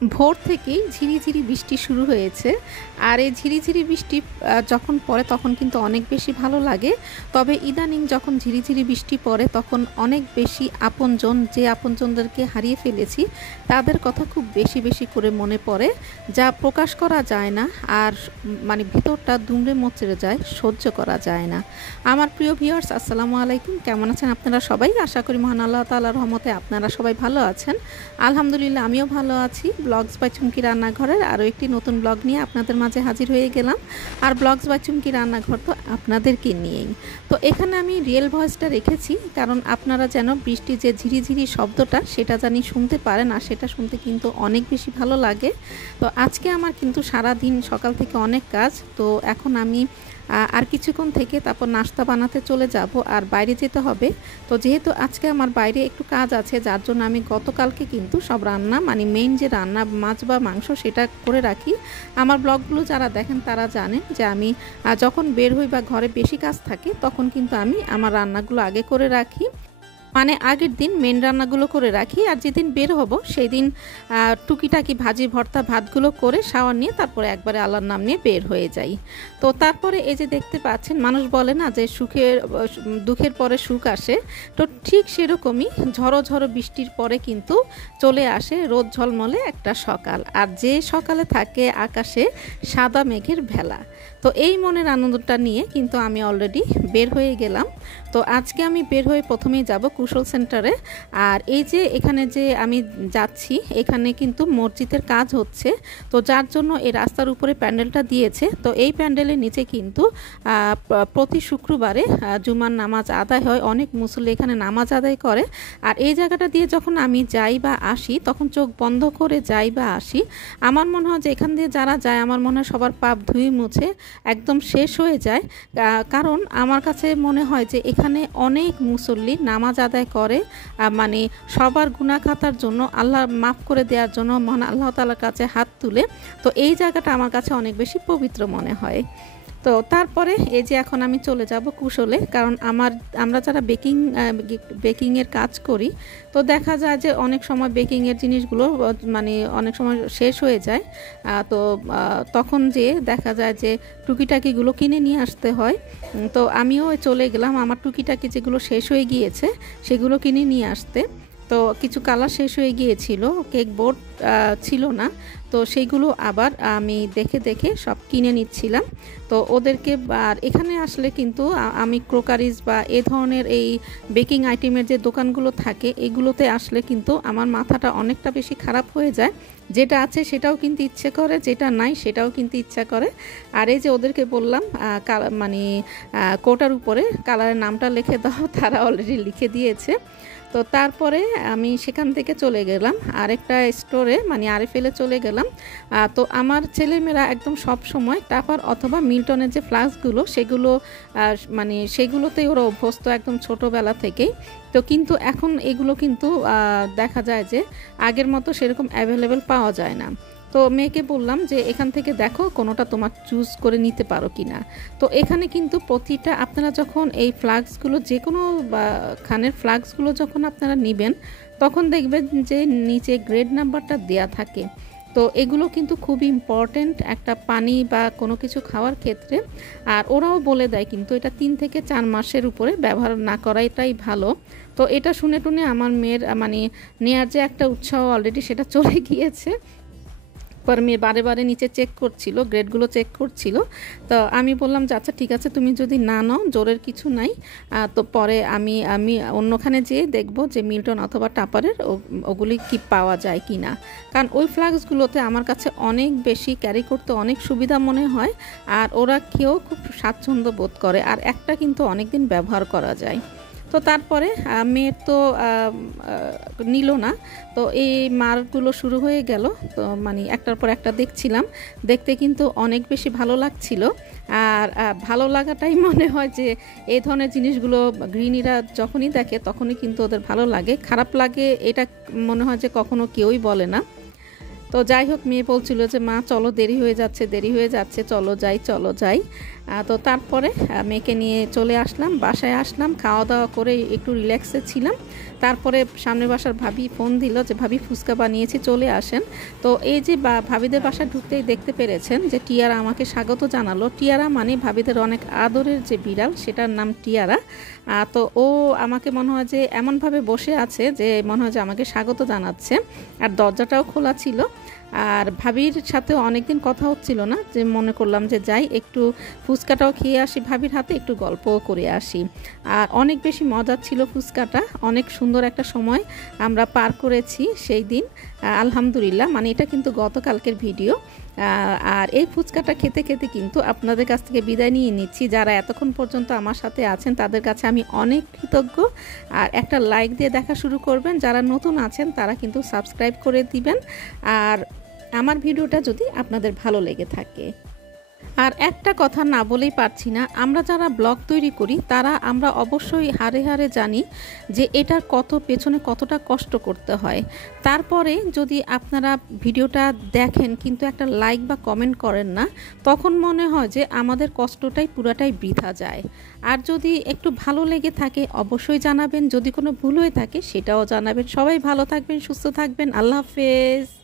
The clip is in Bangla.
ভোর থেকেই ঝিরিঝিরি বৃষ্টি শুরু হয়েছে। আর এই ঝিরিঝিরি বৃষ্টি যখন পড়ে তখন কিন্তু অনেক বেশি ভালো লাগে। তবে ইদানিং যখন ঝিরিঝিরি বৃষ্টি পড়ে তখন অনেক বেশি আপনজন, যে আপনজনদেরকে হারিয়ে ফেলেছি তাদের কথা খুব বেশি বেশি করে মনে পড়ে, যা প্রকাশ করা যায় না। আর মানে ভিতরটা দুমড়ে মুচড়ে যায়, সহ্য করা যায় না। আমার প্রিয় ভিউয়ার্স, আসসালামু আলাইকুম। কেমন আছেন আপনারা সবাই? আশা করি মহান আল্লাহ তাআলার রহমতে আপনারা সবাই ভালো আছেন। আলহামদুলিল্লাহ, আমিও ভালো আছি। ব্লগস বাই চুমকি রান্নাঘরের আরও একটি নতুন ব্লগ নিয়ে আপনাদের মাঝে হাজির হয়ে গেলাম। আর ব্লগস বাই চুমকি রান্নাঘর তো আপনাদেরকে নিয়েই। তো এখানে আমি রিয়েল ভয়েসটা রেখেছি, কারণ আপনারা যেন বৃষ্টি যে ঝিরিঝিরি শব্দটা সেটা জানি শুনতে পারেন, আর সেটা শুনতে কিন্তু অনেক বেশি ভালো লাগে। তো আজকে আমার কিন্তু সারা দিন সকাল থেকে অনেক কাজ। তো এখন আমি আর কিছুক্ষণ থেকে তারপর নাস্তা বানাতে চলে যাব, আর বাইরে যেতে হবে। তো যেহেতু আজকে আমার বাইরে একটু কাজ আছে, যার জন্য আমি গতকালকে কিন্তু সব রান্না, মানে মেইন যে রান্না মাছ বা মাংস, সেটা করে রাখি। আমার ব্লগগুলো যারা দেখেন তারা জানেন যে আমি যখন বের হই বা ঘরে বেশি কাজ থাকে তখন কিন্তু আমি আমার রান্নাগুলো আগে করে রাখি, মানে আগের দিন মেন রান্নাগুলো করে রাখি। আর যেদিন বের হব সেই দিন টুকিটাকি ভাজি ভর্তা ভাতগুলো করে শাওয়ার নিয়ে তারপরে একবারে আল্লাহর নাম নিয়ে বের হয়ে যাই। তো তারপরে এই যে দেখতে পাচ্ছেন, মানুষ বলে না যে দুঃখের পরে সুখ আসে, তো ঠিক সেরকমই ঝড়ো ঝড়ো বৃষ্টির পরে কিন্তু চলে আসে রোদ ঝলমলে একটা সকাল। আর যে সকালে থাকে আকাশে সাদা মেঘের ভেলা। তো এই মনের আনন্দটা নিয়ে কিন্তু আমি অলরেডি বের হয়ে গেলাম। তো আজকে আমি বের হয়ে প্রথমেই যাব কুশল সেন্টারে। আর এই যে এখানে যে আমি যাচ্ছি, এখানে কিন্তু মসজিদের কাজ হচ্ছে। তো যার জন্য এই রাস্তার উপরে প্যান্ডেলটা দিয়েছে। তো এই প্যান্ডেলের নিচে কিন্তু প্রতি শুক্রবারে জুমার নামাজ আদায় হয়। অনেক মুসল্লি এখানে নামাজ আদায় করে। আর এই জায়গাটা দিয়ে যখন আমি যাই বা আসি, তখন চোখ বন্ধ করে যাই বা আসি, আমার মনে হয় যে এখান দিয়ে যারা যায় আমার মনে হয় সবার পাপ ধুয়ে মুছে একদম শেষ হয়ে যায়। কারণ আমার কাছে মনে হয় যে এখানে অনেক মুসল্লি নামাজ আদায় করে, মানে সবার গুনাহ খাতার জন্য, আল্লাহ মাফ করে দেওয়ার জন্য মহান আল্লাহ তাআলার কাছে হাত তুলে। তো এই জায়গাটা আমার কাছে অনেক বেশি পবিত্র মনে হয়। তো তারপরে এই যে এখন আমি চলে যাব কুশলে, কারণ আমরা যারা বেকিংয়ের কাজ করি, তো দেখা যায় যে অনেক সময় বেকিংয়ের জিনিসগুলো মানে অনেক সময় শেষ হয়ে যায়। তো তখন যে দেখা যায় যে টুকিটাকিগুলো কিনে নিয়ে আসতে হয়। তো আমিও চলে গেলাম আমার টুকিটাকি যেগুলো শেষ হয়ে গিয়েছে সেগুলো কিনে নিয়ে আসতে। তো কিছু কালার শেষ হয়ে গিয়েছিল, কেক বোর্ড ছিল না, তো সেইগুলো আবার আমি দেখে দেখে সব কিনে নিচ্ছিলাম। তো ওদেরকে, আর এখানে আসলে কিন্তু আমি ক্রোকারিজ বা এ ধরনের এই বেকিং আইটেমের যে দোকানগুলো থাকে এগুলোতে আসলে কিন্তু আমার মাথাটা অনেকটা বেশি খারাপ হয়ে যায়। যেটা আছে সেটাও কিন্তু ইচ্ছে করে, যেটা নাই সেটাও কিন্তু ইচ্ছা করে। আর এই যে ওদেরকে বললাম মানে কোটার উপরে কালারের নামটা লিখে দাও, তারা অলরেডি লিখে দিয়েছে। তো তারপরে আমি সেখান থেকে চলে গেলাম আরেকটা স্টোরে, মানে আরএফএলে চলে গেলাম। তো আমার ছেলেমেয়েরা একদম সব সময় টাপার অথবা মিল্টনের যে ফ্লাস্কগুলো সেগুলো মানে সেগুলোতেই ওরা অভ্যস্ত একদম ছোটোবেলা থেকেই। তো কিন্তু এখন এগুলো কিন্তু দেখা যায় যে আগের মতো সেরকম অ্যাভেলেবেল পাওয়া যায় না। তো মেয়েকে বললাম যে এখান থেকে দেখো কোনোটা তোমার চুজ করে নিতে পারো কি না। তো এখানে কিন্তু প্রতিটা আপনারা যখন এই ফ্লাস্কগুলো, যে কোনো খানের ফ্লাস্কগুলো যখন আপনারা নেবেন, তখন দেখবেন যে নিচে গ্রেড নাম্বারটা দেয়া থাকে। তো এগুলো কিন্তু খুব ইম্পর্টেন্ট একটা পানি বা কোনো কিছু খাওয়ার ক্ষেত্রে। আর ওরাও বলে দেয় কিন্তু এটা 3 থেকে 4 মাসের উপরে ব্যবহার না করাটাই ভালো। তো এটা শুনে টুনে আমার মেয়ের মানে নেয়ার যে একটা উৎসাহ অলরেডি সেটা চলে গিয়েছে। পর মেয়ে বারে বারে নিচে চেক করছিল, গ্রেডগুলো চেক করছিল। তো আমি বললাম যে আচ্ছা ঠিক আছে, তুমি যদি না নাও, জোরের কিছু নাই। তো পরে আমি অন্যখানে যেয়ে দেখবো যে মিল্টন অথবা টাপারের ওগুলি কি পাওয়া যায় কি না। কারণ ওই ফ্লাস্কগুলোতে আমার কাছে অনেক বেশি ক্যারি করতে অনেক সুবিধা মনে হয়, আর ওরা খেয়েও খুব স্বাচ্ছন্দ্য বোধ করে, আর একটা কিন্তু অনেক দিন ব্যবহার করা যায়। তো তারপরে মেয়ের তো নিল না। তো এই মারগুলো শুরু হয়ে গেল। তো মানে একটার পর একটা দেখছিলাম, দেখতে কিন্তু অনেক বেশি ভালো লাগছিল। আর ভালো লাগাটাই মনে হয় যে এই ধরনের জিনিসগুলো গৃহিণীরা যখনই দেখে তখনই কিন্তু ওদের ভালো লাগে। খারাপ লাগে এটা মনে হয় যে কখনো কেউই বলে না। তো যাই হোক, মেয়ে বলছিল যে মা চলো, দেরি হয়ে যাচ্ছে, চলো যাই। তো তারপরে মেয়েকে নিয়ে চলে আসলাম, বাসায় আসলাম, খাওয়া দাওয়া করে একটু রিল্যাক্সে ছিলাম। তারপরে সামনের বাসার ভাবি ফোন দিল যে ভাবি ফুচকা বানিয়েছি, চলে আসেন। তো এই যে ভাবিদের বাসায় ঢুকতেই দেখতে পেরেছেন যে টিয়ারা আমাকে স্বাগত জানালো। টিয়ারা মানে ভাবিদের অনেক আদরের যে বিড়াল, সেটার নাম টিয়ারা। তো ও আমাকে মনে হয় যে এমনভাবে বসে আছে যে মনে হয় যে আমাকে স্বাগত জানাচ্ছে, আর দরজাটাও খোলা ছিল। আর ভাবির সাথে অনেকদিন কথা হচ্ছিল না, যে মনে করলাম যে যাই একটু ফুচকাটাও খেয়ে আসি, ভাবির হাতে একটু গল্পও করে আসি। আর অনেক বেশি মজার ছিল ফুচকাটা, অনেক সুন্দর একটা সময় আমরা পার করেছি সেই দিন, আলহামদুলিল্লাহ। মানে এটা কিন্তু গতকালকের ভিডিও। আর এই ফুচকাটা খেতে খেতে কিন্তু আপনাদের কাছ থেকে বিদায় নিয়ে নিচ্ছি। যারা এতক্ষণ পর্যন্ত আমার সাথে আছেন তাদের কাছে আমি অনেক কৃতজ্ঞ। আর একটা লাইক দিয়ে দেখা শুরু করবেন, যারা নতুন আছেন তারা কিন্তু সাবস্ক্রাইব করে দিবেন, আর আমার ভিডিওটা যদি আপনাদের ভালো লেগে থাকে। আর একটা কথা না বলেই পারছি না, আমরা যারা ব্লগ তৈরি করি তারা আমরা অবশ্যই হাড়ে হাড়ে জানি যে এটার পেছনে কতটা কষ্ট করতে হয়। তারপরে যদি আপনারা ভিডিওটা দেখেন কিন্তু একটা লাইক বা কমেন্ট করেন না, তখন মনে হয় যে আমাদের কষ্টটাই পুরাটাই বৃথা যায়। আর যদি একটু ভালো লেগে থাকে অবশ্যই জানাবেন, যদি কোনো ভুল হয়ে থাকে সেটাও জানাবেন। সবাই ভালো থাকবেন, সুস্থ থাকবেন, আল্লাহ হাফেজ।